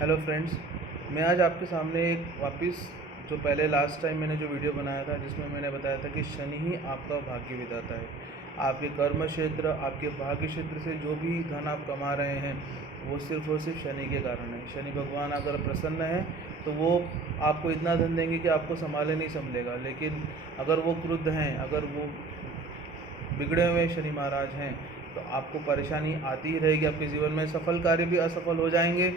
Hello friends, मैं आज आपके सामने एक वापस जो पहले लास्ट टाइम मैंने जो वीडियो बनाया था जिसमें मैंने बताया था कि शनि ही आपका भाग्य विधाता है। आपके कर्म क्षेत्र, आपके भाग्य क्षेत्र से जो भी धन आप कमा रहे हैं वो सिर्फ और सिर्फ शनि के कारण है। शनि भगवान अगर प्रसन्न है तो वो आपको इतना धन देंगे कि आपको संभाले नहीं संभलेगा, लेकिन अगर वो क्रुद्ध हैं, अगर वो बिगड़े हुए शनि महाराज हैं तो आपको परेशानी आती ही रहेगी। आपके जीवन में सफल कार्य भी असफल हो जाएंगे,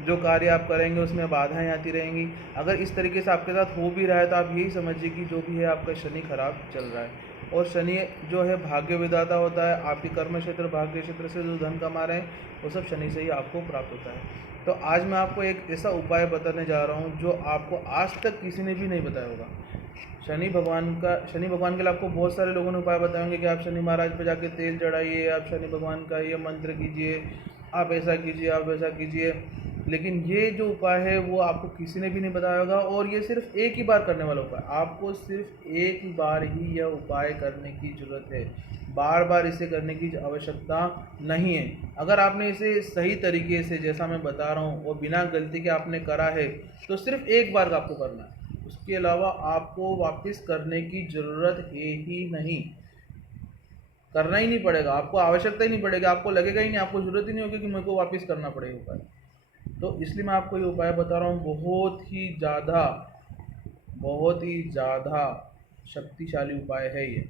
जो कार्य आप करेंगे उसमें बाधाएं आती रहेंगी। अगर इस तरीके से आपके साथ हो भी रहा है तो आप यही समझिए कि जो भी है आपका शनि खराब चल रहा है। और शनि जो है भाग्य विधाता होता है। आपके कर्म क्षेत्र, भाग्य क्षेत्र से जो धन कमा रहे हैं वो सब शनि से ही आपको प्राप्त होता है। तो आज मैं आपको एक ऐसा उपाय बताने जा रहा हूँ जो आपको आज तक किसी ने भी नहीं बताया होगा। शनि भगवान के लिए आपको बहुत सारे लोगों ने उपाय बताए होंगे कि आप शनि महाराज पे जाके तेल चढ़ाइए, आप शनि भगवान का ये मंत्र कीजिए, आप ऐसा कीजिए, आप वैसा कीजिए। लेकिन ये जो उपाय है वो आपको किसी ने भी नहीं बताया होगा, और ये सिर्फ एक ही बार करने वाला उपाय। आपको सिर्फ एक ही बार ही यह उपाय करने की ज़रूरत है, बार बार इसे करने की आवश्यकता नहीं है। अगर आपने इसे सही तरीके से, जैसा मैं बता रहा हूँ, और बिना गलती के आपने करा है तो सिर्फ एक बार का आपको करना है। उसके अलावा आपको वापस करने की ज़रूरत है ही नहीं, करना ही नहीं पड़ेगा, आपको आवश्यकता ही नहीं पड़ेगी, आपको लगेगा ही नहीं, आपको ज़रूरत ही नहीं होगी कि मेरे को वापस करना पड़ेगा उपाय। तो इसलिए मैं आपको ये उपाय बता रहा हूँ। बहुत ही ज़्यादा शक्तिशाली उपाय है ये,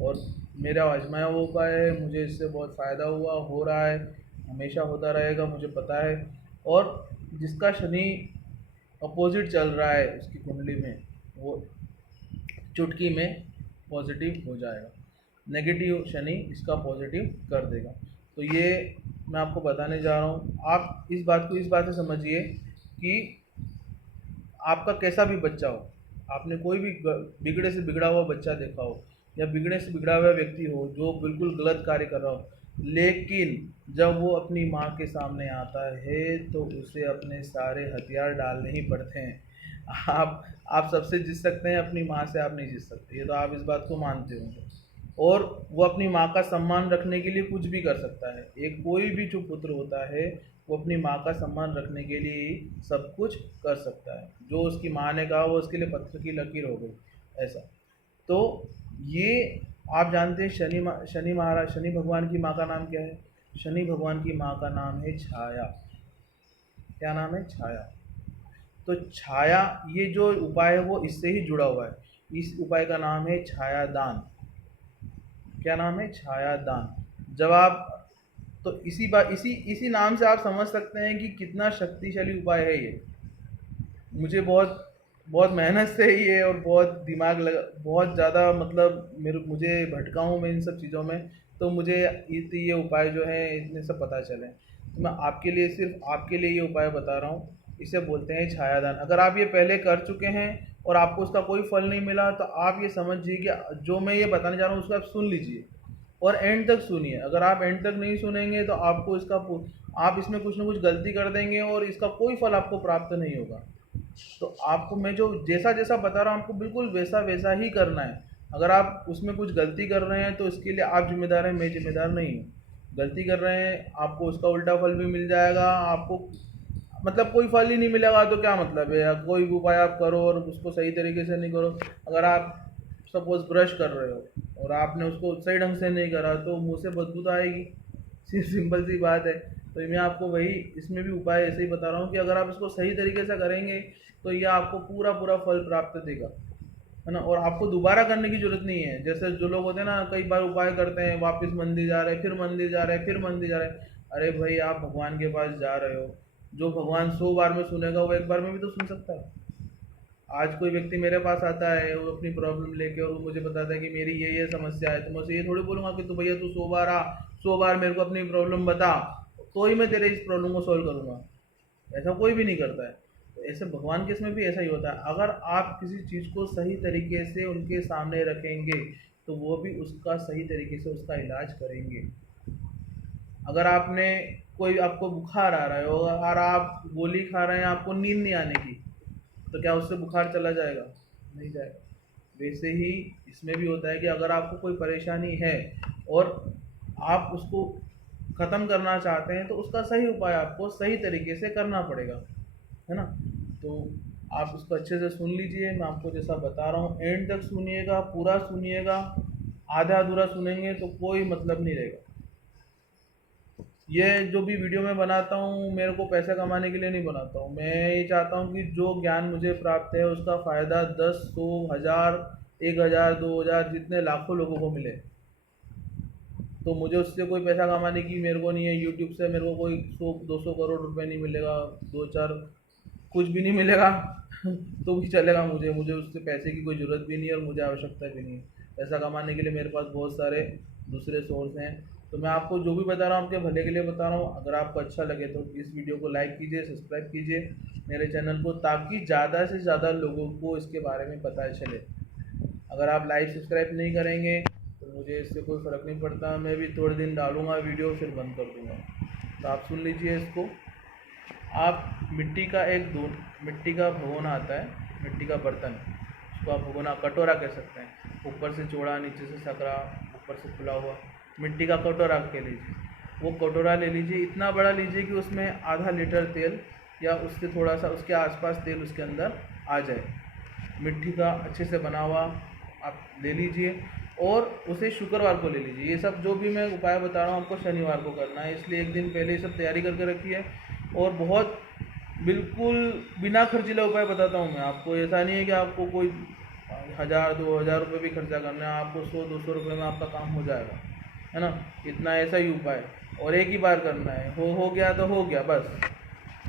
और मेरा आजमाया हुआ उपाय है। मुझे इससे बहुत फ़ायदा हुआ, हो रहा है, हमेशा होता रहेगा, मुझे पता है। और जिसका शनि अपोजिट चल रहा है उसकी कुंडली में, वो चुटकी में पॉजिटिव हो जाएगा। नेगेटिव शनि इसका पॉजिटिव कर देगा। तो ये मैं आपको बताने जा रहा हूँ। आप इस बात से समझिए कि आपका कैसा भी बच्चा हो, आपने कोई भी बिगड़े से बिगड़ा हुआ बच्चा देखा हो, या बिगड़े से बिगड़ा हुआ व्यक्ति हो जो बिल्कुल गलत कार्य कर रहा हो, लेकिन जब वो अपनी माँ के सामने आता है तो उसे अपने सारे हथियार डालने ही पड़ते हैं। आप सबसे जीत सकते हैं, अपनी माँ से आप नहीं जीत सकते, ये तो आप इस बात को मानते होंगे। और वो अपनी माँ का सम्मान रखने के लिए कुछ भी कर सकता है। एक कोई भी जो पुत्र होता है वो अपनी माँ का सम्मान रखने के लिए ही सब कुछ कर सकता है। जो उसकी माँ ने कहा वो उसके लिए पत्थर की लकीर हो गई, ऐसा। तो ये आप जानते हैं, शनि महाराज, शनि भगवान की माँ का नाम क्या है? शनि भगवान की माँ का नाम है छाया। क्या नाम है? छाया। तो छाया, ये जो उपाय है वो इससे ही जुड़ा हुआ है। इस उपाय का नाम है छाया दान। क्या नाम है? छाया दान। जब आप, तो इसी इसी नाम से आप समझ सकते हैं कि कितना शक्तिशाली उपाय है ये। मुझे बहुत बहुत मेहनत से ये, और बहुत दिमाग लगा, बहुत ज़्यादा, मतलब मुझे भटका हूँ मैं इन सब चीज़ों में, तो मुझे ये उपाय जो है इतने सब पता चले। तो मैं आपके लिए, सिर्फ आपके लिए ये उपाय बता रहा हूँ। इसे बोलते हैं छायादान। अगर आप ये पहले कर चुके हैं और आपको उसका कोई फल नहीं मिला तो आप ये समझिए कि जो मैं ये बताने जा रहा हूँ उसको आप सुन लीजिए, और एंड तक सुनिए। अगर आप एंड तक नहीं सुनेंगे तो आपको आप इसमें कुछ ना कुछ गलती कर देंगे और इसका कोई फल आपको प्राप्त नहीं होगा। तो आपको मैं जो जैसा जैसा बता रहा हूँ आपको बिल्कुल वैसा वैसा ही करना है। अगर आप उसमें कुछ गलती कर रहे हैं तो इसके लिए आप जिम्मेदार हैं, मैं जिम्मेदार नहीं हूँ। गलती कर रहे हैं, आपको उसका उल्टा फल भी मिल जाएगा। आपको मतलब कोई फल ही नहीं मिलेगा तो क्या मतलब है? या कोई भी उपाय आप करो और उसको सही तरीके से नहीं करो। अगर आप सपोज ब्रश कर रहे हो और आपने उसको सही ढंग से नहीं करा तो मुंह से बदबू तो आएगी। सिंपल सी बात है। तो मैं आपको वही, इसमें भी उपाय ऐसे ही बता रहा हूँ कि अगर आप इसको सही तरीके से करेंगे तो ये आपको पूरा पूरा फल प्राप्त देगा, है ना। और आपको दोबारा करने की जरूरत नहीं है। जैसे जो लोग होते हैं ना, कई बार उपाय करते हैं, वापस मंदिर जा रहे हैं, फिर मंदिर जा रहे हैं, फिर मंदिर जा रहे हैं। अरे भाई, आप भगवान के पास जा रहे हो, जो भगवान 100 बार में सुनेगा वो एक बार में भी तो सुन सकता है। आज कोई व्यक्ति मेरे पास आता है, वो अपनी प्रॉब्लम लेके, और वो मुझे बताता है कि मेरी ये समस्या है, तो मैं उसे ये थोड़ी बोलूँगा कि तू भैया तू 100 बार आ, 100 बार मेरे को अपनी प्रॉब्लम बता, तो ही मैं तेरे इस प्रॉब्लम को सॉल्व करूँगा। ऐसा कोई भी नहीं करता है। तो ऐसे भगवान के इसमें भी ऐसा ही होता है। अगर आप किसी चीज़ को सही तरीके से उनके सामने रखेंगे तो वो भी उसका सही तरीके से उसका इलाज करेंगे। अगर आपने, कोई आपको बुखार आ रहा है और आप गोली खा रहे हैं, आपको नींद नहीं आने की, तो क्या उससे बुखार चला जाएगा? नहीं जाएगा। वैसे ही इसमें भी होता है कि अगर आपको कोई परेशानी है और आप उसको ख़त्म करना चाहते हैं तो उसका सही उपाय आपको सही तरीके से करना पड़ेगा। है ना। तो आप उसको अच्छे से सुन लीजिए, मैं आपको जैसा बता रहा हूँ एंड तक सुनिएगा, पूरा सुनिएगा। आधा अधूरा सुनेंगे तो कोई मतलब नहीं रहेगा। ये जो भी वीडियो मैं बनाता हूँ मेरे को पैसा कमाने के लिए नहीं बनाता हूँ, मैं ये चाहता हूँ कि जो ज्ञान मुझे प्राप्त है उसका फ़ायदा 10, 100, 1000, 1000, 2000 जितने लाखों लोगों को मिले। तो मुझे उससे कोई पैसा कमाने की मेरे को नहीं है, यूट्यूब से मेरे को कोई 100-200 करोड़ रुपए नहीं मिलेगा, दो चार कुछ भी नहीं मिलेगा तो भी चलेगा। मुझे मुझे उससे पैसे की कोई ज़रूरत भी नहीं है और मुझे आवश्यकता भी नहीं है। पैसा कमाने के लिए मेरे पास बहुत सारे दूसरे सोर्स हैं। तो मैं आपको जो भी बता रहा हूँ आपके भले के लिए बता रहा हूँ। अगर आपको अच्छा लगे तो इस वीडियो को लाइक कीजिए, सब्सक्राइब कीजिए मेरे चैनल को, ताकि ज़्यादा से ज़्यादा लोगों को इसके बारे में पता चले। अगर आप लाइक सब्सक्राइब नहीं करेंगे तो मुझे इससे कोई फ़र्क नहीं पड़ता, मैं भी थोड़े दिन डालूंगा वीडियो फिर बंद कर दूंगा। तो आप सुन लीजिए इसको। आप मिट्टी का भगोना आता है, मिट्टी का बर्तन, उसको आप भगोना कटोरा कह सकते हैं। ऊपर से चौड़ा, नीचे से सकरा, ऊपर से खुला हुआ, मिट्टी का कटोरा कह लीजिए। वो कटोरा ले लीजिए, इतना बड़ा लीजिए कि उसमें आधा लीटर तेल या उससे थोड़ा सा उसके आसपास तेल उसके अंदर आ जाए। मिट्टी का अच्छे से बना हुआ आप ले लीजिए और उसे शुक्रवार को ले लीजिए। ये सब जो भी मैं उपाय बता रहा हूँ आपको शनिवार को करना है, इसलिए एक दिन पहले ये सब तैयारी करके रखिए। और बहुत बिल्कुल बिना खर्चीला उपाय बताता हूँ मैं आपको। ऐसा नहीं है कि आपको कोई 1000-2000 रुपये भी खर्चा करना है, आपको 100-200 रुपये में आपका काम हो जाएगा, है ना। इतना ऐसा ही उपाय, और एक ही बार करना है, हो गया तो हो गया बस।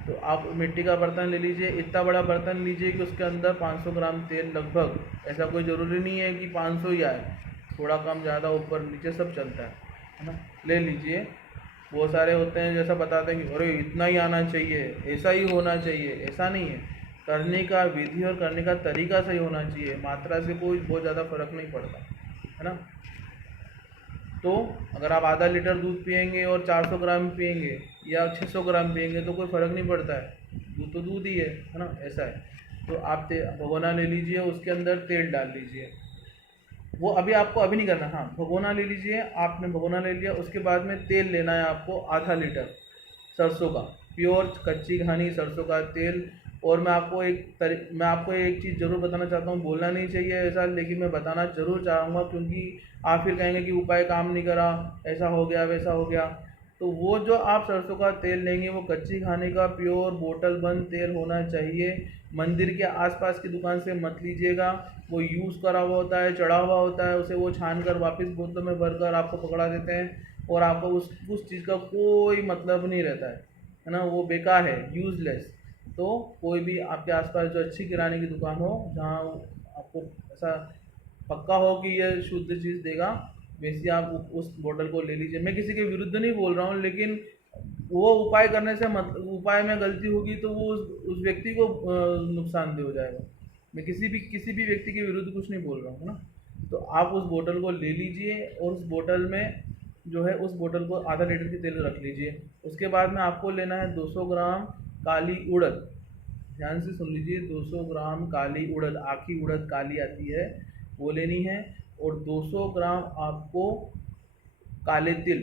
तो आप मिट्टी का बर्तन ले लीजिए, इतना बड़ा बर्तन लीजिए कि उसके अंदर 500 ग्राम तेल लगभग, ऐसा कोई ज़रूरी नहीं है कि 500 ही आए, थोड़ा कम ज़्यादा ऊपर नीचे सब चलता है ना। ले लीजिए। बहुत सारे होते हैं जैसा बताते हैं कि अरे इतना ही आना चाहिए, ऐसा ही होना चाहिए, ऐसा नहीं है। करने का विधि और करने का तरीका सही होना चाहिए, मात्रा से कोई बहुत ज़्यादा फर्क नहीं पड़ता, है ना। तो अगर आप आधा लीटर दूध पियेंगे और 400 ग्राम पियेंगे या 600 ग्राम पियेंगे तो कोई फ़र्क नहीं पड़ता है, दूध तो दूध ही है ना, ऐसा है। तो आप भगोना ले लीजिए, उसके अंदर तेल डाल लीजिए। वो अभी आपको अभी नहीं करना, हाँ भगोना ले लीजिए, आपने भगोना ले लिया, उसके बाद में तेल लेना है आपको आधा लीटर सरसों का, प्योर कच्ची घानी सरसों का तेल। और मैं आपको एक चीज़ ज़रूर बताना चाहता हूँ, बोलना नहीं चाहिए ऐसा, लेकिन मैं बताना ज़रूर चाहूँगा क्योंकि आप फिर कहेंगे कि उपाय काम नहीं करा, ऐसा हो गया वैसा हो गया। तो वो जो आप सरसों का तेल लेंगे वो कच्ची घानी का प्योर बोतल बंद तेल होना चाहिए। मंदिर के आसपास की दुकान से मत लीजिएगा, वो यूज़ करा हुआ होता है, चढ़ा हुआ होता है, उसे वो छान कर वापस बोतल में भर कर आपको पकड़ा देते हैं और आपको उस चीज़ का कोई मतलब नहीं रहता है ना, वो बेकार है, यूज़लेस। तो कोई भी आपके आसपास जो अच्छी किराने की दुकान हो, जहाँ आपको ऐसा पक्का हो कि ये शुद्ध चीज़ देगा, वैसे आप उस बोतल को ले लीजिए। मैं किसी के विरुद्ध नहीं बोल रहा हूँ, लेकिन वो उपाय करने से उपाय में गलती होगी तो वो उस व्यक्ति को नुकसानदेह हो जाएगा। मैं किसी भी व्यक्ति के विरुद्ध कुछ नहीं बोल रहा हूँ ना। तो आप उस बोतल को ले लीजिए और उस बोतल में जो है उस बोतल को आधा लीटर की तेल रख लीजिए। उसके बाद में आपको लेना है 200 ग्राम काली उड़द। ध्यान से सुन लीजिए, 200 ग्राम काली उड़द, आखी उड़द काली आती है, वो लेनी है। और 200 ग्राम आपको काले तिल,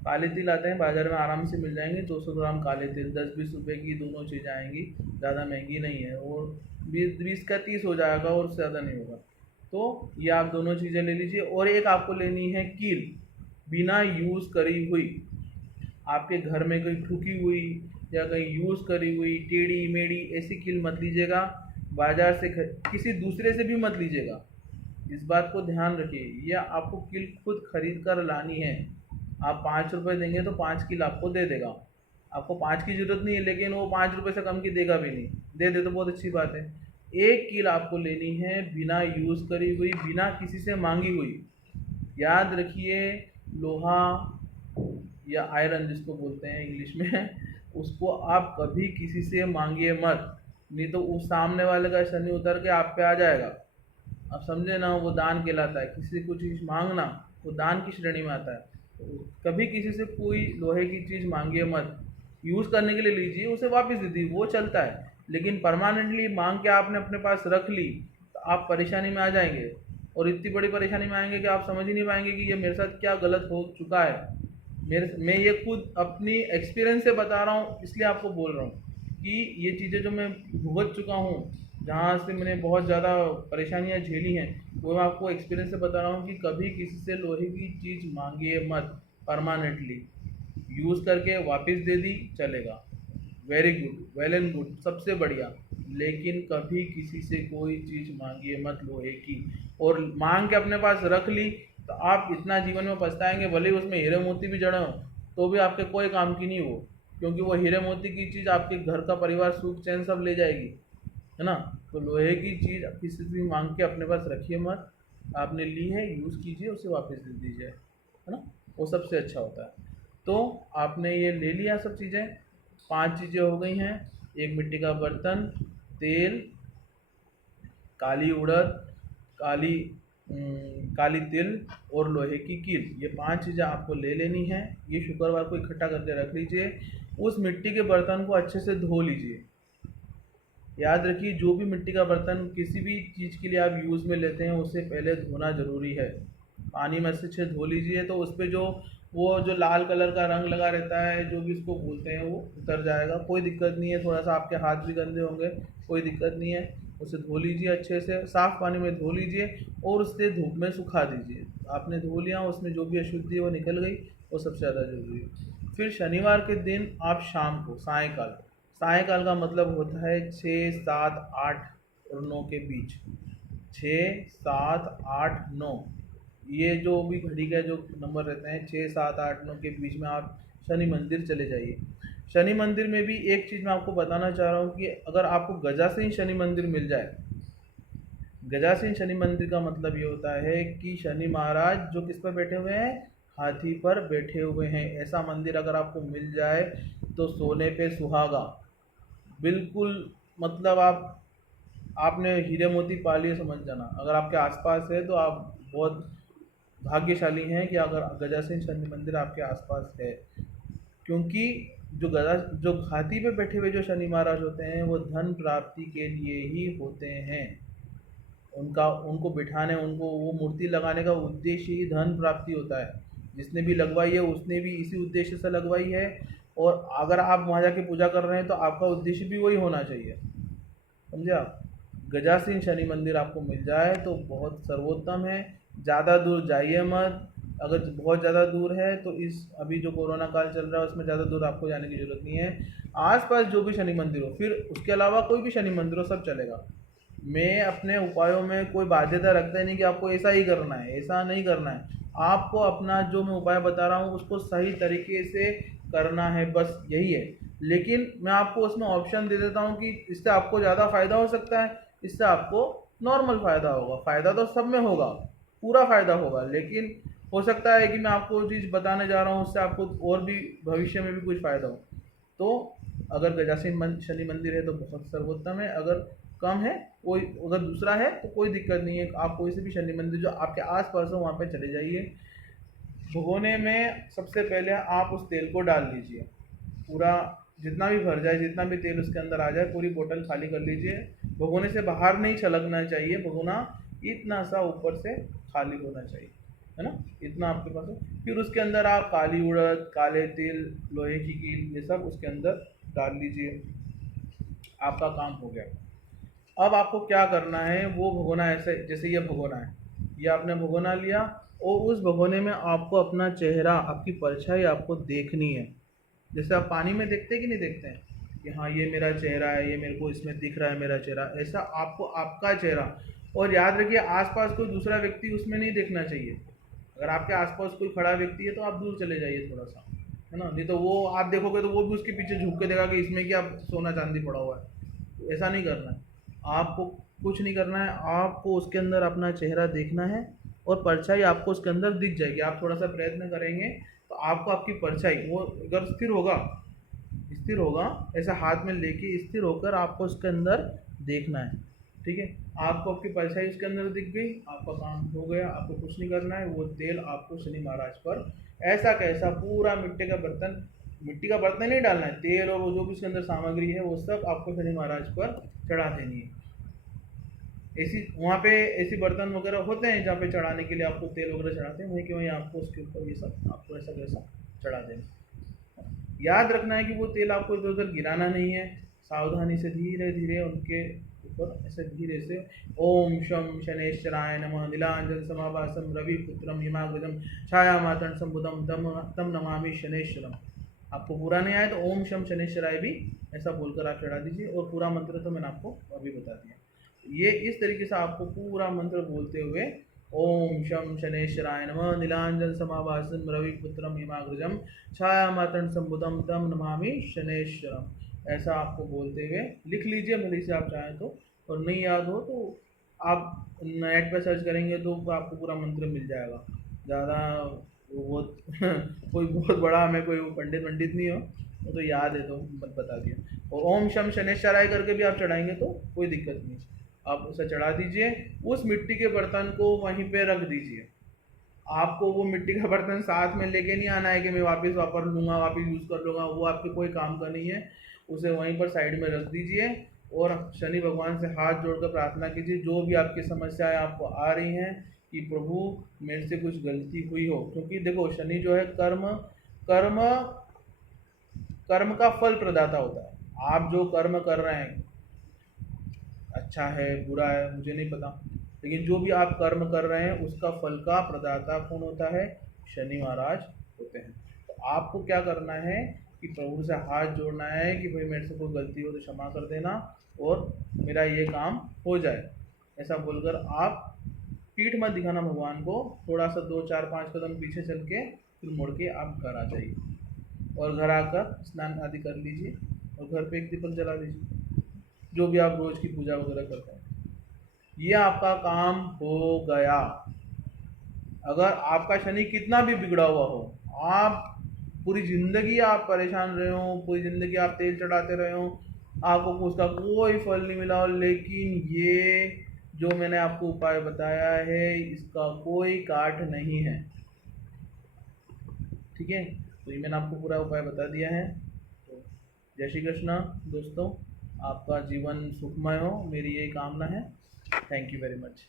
काले तिल आते हैं बाज़ार में, आराम से मिल जाएंगे। 200 ग्राम काले तिल 10-20 रुपए की दोनों चीज़ें आएंगी, ज़्यादा महंगी नहीं है, और 20 का 30 हो जाएगा और उससे ज़्यादा नहीं होगा। तो ये आप दोनों चीज़ें ले लीजिए। और एक आपको लेनी है कील, बिना यूज़ करी हुई। आपके घर में कहीं ठुकी हुई या कहीं यूज़ करी हुई टेढ़ी मेढ़ी ऐसी कील मत लीजिएगा, बाज़ार से किसी दूसरे से भी मत लीजिएगा। इस बात को ध्यान रखिए, ये आपको कील खुद खरीद कर लानी है। आप 5 रुपये देंगे तो 5 कील आपको दे देगा। आपको 5 की ज़रूरत नहीं है, लेकिन वो 5 रुपये से कम की देगा भी नहीं, दे दे तो बहुत अच्छी बात है। एक कील आपको लेनी है बिना यूज़ करी हुई, बिना किसी से मांगी हुई। याद रखिए, लोहा या आयरन जिसको बोलते हैं इंग्लिश में उसको आप कभी किसी से मांगिए मत, नहीं तो उस सामने वाले का शनि उतर के आप पे आ जाएगा। आप समझे ना, वो दान कहलाता है। किसी से कुछ चीज़ मांगना वो दान की श्रेणी में आता है। तो कभी किसी से कोई लोहे की चीज़ मांगिए मत। यूज़ करने के लिए लीजिए, उसे वापस दे दीजिए, वो चलता है। लेकिन परमानेंटली मांग के आपने अपने पास रख ली तो आप परेशानी में आ जाएंगे, और इतनी बड़ी परेशानी में आएंगे कि आप समझ ही नहीं पाएंगे कि ये मेरे साथ क्या गलत हो चुका है। मैं ये खुद अपनी एक्सपीरियंस से बता रहा हूँ, इसलिए आपको बोल रहा हूँ। कि ये चीज़ें जो मैं भुगत चुका हूँ, जहाँ से मैंने बहुत ज़्यादा परेशानियाँ झेली हैं, वो मैं आपको एक्सपीरियंस से बता रहा हूँ कि कभी किसी से लोहे की चीज़ मांगिए मत परमानेंटली। यूज़ करके वापस दे दी चलेगा, very good, well and good, सबसे बढ़िया। लेकिन कभी किसी से कोई चीज़ मांगिए मत लोहे की, और मांग के अपने पास रख ली तो आप इतना जीवन में पछताएंगे, भले ही उसमें हीरे मोती भी जड़े हों तो भी आपके कोई काम की नहीं वो, क्योंकि वो हीरे मोती की चीज़ आपके घर का परिवार सुख चैन सब ले जाएगी, है ना। तो लोहे की चीज़ किसी से भी मांग के अपने पास रखिए मत। आपने ली है, यूज़ कीजिए, उसे वापस दे दीजिए, है ना। वो सबसे अच्छा होता है। तो आपने ये ले लिया सब चीज़ें, 5 चीज़ें हो गई हैं। एक मिट्टी का बर्तन, तेल, काली उड़द, काली काली तिल और लोहे की कील, ये 5 चीज़ें आपको ले लेनी है। ये शुक्रवार को इकट्ठा करके रख लीजिए। उस मिट्टी के बर्तन को अच्छे से धो लीजिए। याद रखिए, जो भी मिट्टी का बर्तन किसी भी चीज़ के लिए आप यूज़ में लेते हैं उसे पहले धोना ज़रूरी है। पानी में अच्छे धो लीजिए, तो उस पे जो वो जो लाल कलर का रंग लगा रहता है, जो भी उसको बोलते हैं, वो उतर जाएगा, कोई दिक्कत नहीं है। थोड़ा सा आपके हाथ भी गंदे होंगे, कोई दिक्कत नहीं है। उसे धो लीजिए अच्छे से, साफ़ पानी में धो लीजिए और उसे धूप में सुखा दीजिए। आपने धो लिया, उसमें जो भी अशुद्धि है वो निकल गई, वो सबसे ज़्यादा ज़रूरी है। फिर शनिवार के दिन आप शाम को, सायंकाल, सायंकाल का मतलब होता है 6, 7, 8 और 9 के बीच, 6, 7, 8, 9, ये जो भी घड़ी का जो नंबर रहते हैं 6, 7, 8, 9 के बीच में आप शनि मंदिर चले जाइए। शनि मंदिर में भी एक चीज़ मैं आपको बताना चाह रहा हूँ कि अगर आपको गजासीन शनि मंदिर मिल जाए, गजासीन शनि मंदिर का मतलब ये होता है कि शनि महाराज जो किस पर बैठे हुए हैं, हाथी पर बैठे हुए हैं। ऐसा मंदिर अगर आपको मिल जाए तो सोने पे सुहागा, बिल्कुल। मतलब आपने हीरे मोती पा लिए समझ जाना। अगर आपके आसपास है तो आप बहुत भाग्यशाली हैं कि अगर गजासीन शनि मंदिर आपके आसपास है, क्योंकि जो हाथी पे बैठे हुए जो शनि महाराज होते हैं वो धन प्राप्ति के लिए ही होते हैं। उनका उनको बिठाने, उनको वो मूर्ति लगाने का उद्देश्य ही धन प्राप्ति होता है। जिसने भी लगवाई है उसने भी इसी उद्देश्य से लगवाई है, और अगर आप वहाँ जाके पूजा कर रहे हैं तो आपका उद्देश्य भी वही होना चाहिए, समझे आप। गजासीन शनि मंदिर आपको मिल जाए तो बहुत सर्वोत्तम है। ज़्यादा दूर जाइए मत। अगर बहुत ज़्यादा दूर है तो इस अभी जो कोरोना काल चल रहा है उसमें ज़्यादा दूर आपको जाने की ज़रूरत नहीं है। आसपास जो भी शनि मंदिर हो, फिर उसके अलावा कोई भी शनि मंदिर हो, सब चलेगा। मैं अपने उपायों में कोई बाध्यता रखता ही नहीं कि आपको ऐसा ही करना है, ऐसा नहीं करना है। आपको अपना जो मैं उपाय बता रहा हूँ उसको सही तरीके से करना है, बस यही है। लेकिन मैं आपको उसमें ऑप्शन दे देता हूँ कि इससे आपको ज़्यादा फ़ायदा हो सकता है, इससे आपको नॉर्मल फ़ायदा होगा। फ़ायदा तो सब में होगा, पूरा फ़ायदा होगा, लेकिन हो सकता है कि मैं आपको जो चीज़ बताने जा रहा हूँ उससे आपको और भी भविष्य में भी कुछ फ़ायदा हो। तो अगर गजासीन शनि मंदिर है तो बहुत सर्वोत्तम है। अगर कम है, कोई अगर दूसरा है तो कोई दिक्कत नहीं है, आप कोई से भी शनि मंदिर जो आपके आसपास हो वहाँ पे चले जाइए। भगोने में सबसे पहले आप उस तेल को डाल लीजिए, पूरा जितना भी भर जाए, जितना भी तेल उसके अंदर आ जाए, पूरी बोतल खाली कर लीजिए। भगोने से बाहर नहीं छलकना चाहिए, भगोना इतना सा ऊपर से खाली होना चाहिए, है ना। इतना आपके पास है। फिर उसके अंदर आप काली उड़द, काले तिल, लोहे की कील, ये सब उसके अंदर डाल लीजिए। आपका काम हो गया। अब आपको क्या करना है, वो भगोना ऐसे, जैसे ये भगोना है, ये आपने भगोना लिया, और उस भगोने में आपको अपना चेहरा, आपकी परछाई आपको देखनी है। जैसे आप पानी में देखते हैं कि नहीं देखते हैं कि हाँ ये मेरा चेहरा है, ये मेरे को इसमें दिख रहा है मेरा चेहरा, ऐसा आपको आपका चेहरा। और याद रखिए, आसपास कोई दूसरा व्यक्ति उसमें नहीं देखना चाहिए। अगर आपके आसपास कोई खड़ा व्यक्ति है तो आप दूर चले जाइए थोड़ा सा, है ना। नहीं तो वो आप देखोगे तो वो भी उसके पीछे झुक के देगा कि इसमें क्या सोना चांदी पड़ा हुआ है। तो ऐसा नहीं करना है आपको, कुछ नहीं करना है आपको। उसके अंदर अपना चेहरा देखना है और परछाई आपको उसके अंदर दिख जाएगी। आप थोड़ा सा प्रयत्न करेंगे तो आपको आपकी परछाई, वो अगर स्थिर होगा, स्थिर होगा, ऐसा हाथ में लेके स्थिर होकर आपको उसके अंदर देखना है, ठीक है। आपको आपकी परछाई उसके अंदर दिख गई, आपका काम हो गया। आपको कुछ नहीं करना है। वो तेल आपको शनि महाराज पर ऐसा कैसा पूरा मिट्टी का बर्तन, मिट्टी का बर्तन नहीं डालना है, तेल और वो जो भी उसके अंदर सामग्री है वो सब आपको शनि महाराज पर चढ़ा देनी है। ऐसी वहाँ पे ऐसी बर्तन वगैरह होते हैं जहाँ पे चढ़ाने के लिए आपको तेल वगैरह चढ़ाते हैं, वहीं के वहीं आपको उसके ऊपर ये सब आपको ऐसा कैसा चढ़ा देना। याद रखना है कि वो तेल आपको इधर उधर गिराना नहीं है, सावधानी से धीरे धीरे उनके ऊपर ऐसे धीरे से ओम शम शनेश्वराय नमः नीलांजन समाभासम रविपुत्रम हिमाग्रजम छाया मातन संबुधम तम तम नमामि शनेश्वरम। आपको पूरा नहीं आया तो ओम शम शनेश्वराय भी ऐसा बोलकर आप चढ़ा दीजिए। और पूरा मंत्र तो मैंने आपको अभी बता दिया। ये इस तरीके से आपको पूरा मंत्र बोलते हुए ओम शम शनेश्वराय नमः नीलांजन समाभासम रविपुत्रम हिमाग्रजम छाया मातन संबुधम तम नमामि शनेश्वरम ऐसा आपको बोलते हुए लिख लीजिए मेरे से आप चाहें तो। और नहीं याद हो तो आप नेट पर सर्च करेंगे तो आपको पूरा मंत्र मिल जाएगा। ज़्यादा वो कोई बहुत बड़ा मैं कोई पंडित वंडित नहीं हो, वो तो याद है तो बता दिया। और ओम शम शनेश्वराय करके भी आप चढ़ाएंगे तो कोई दिक्कत नहीं, आप उसे चढ़ा दीजिए। उस मिट्टी के बर्तन को वहीं पे रख दीजिए। आपको वो मिट्टी का बर्तन साथ में लेके नहीं आना है कि मैं वापस वापर लूँगा, वापस यूज़ कर लूँगा, वो आपके कोई काम का नहीं है। उसे वहीं पर साइड में रख दीजिए और शनि भगवान से हाथ जोड़कर प्रार्थना कीजिए जो भी आपकी समस्याएं आपको आ रही हैं कि प्रभु मेरे से कुछ गलती हुई हो। क्योंकि देखो शनि जो है कर्म कर्म कर्म का फल प्रदाता होता है। आप जो कर्म कर रहे हैं, अच्छा है बुरा है मुझे नहीं पता, लेकिन जो भी आप कर्म कर रहे हैं उसका फल का प्रदाता कौन होता है? शनि महाराज होते हैं। तो आपको क्या करना है कि प्रभु से हाथ जोड़ना है कि भाई मेरे से कोई गलती हो तो क्षमा कर देना और मेरा ये काम हो जाए। ऐसा बोलकर आप पीठ मत दिखाना भगवान को, थोड़ा सा 2 4 5 कदम पीछे चल के फिर मुड़ के आप घर आ जाइए और घर आकर स्नान आदि कर लीजिए और घर पे एक दीपक जला लीजिए, जो भी आप रोज़ की पूजा वगैरह करते हैं। ये आपका काम हो गया। अगर आपका शनि कितना भी बिगड़ा हुआ हो, आप पूरी ज़िंदगी आप परेशान रहे हो, पूरी ज़िंदगी आप तेल चढ़ाते रहे हो, आपको उसका कोई फल नहीं मिला हो, लेकिन ये जो मैंने आपको उपाय बताया है इसका कोई काट नहीं है। ठीक है, तो ये मैंने आपको पूरा उपाय बता दिया है। तो जय श्री कृष्ण दोस्तों, आपका जीवन सुखमय हो मेरी यही कामना है। Thank you very much.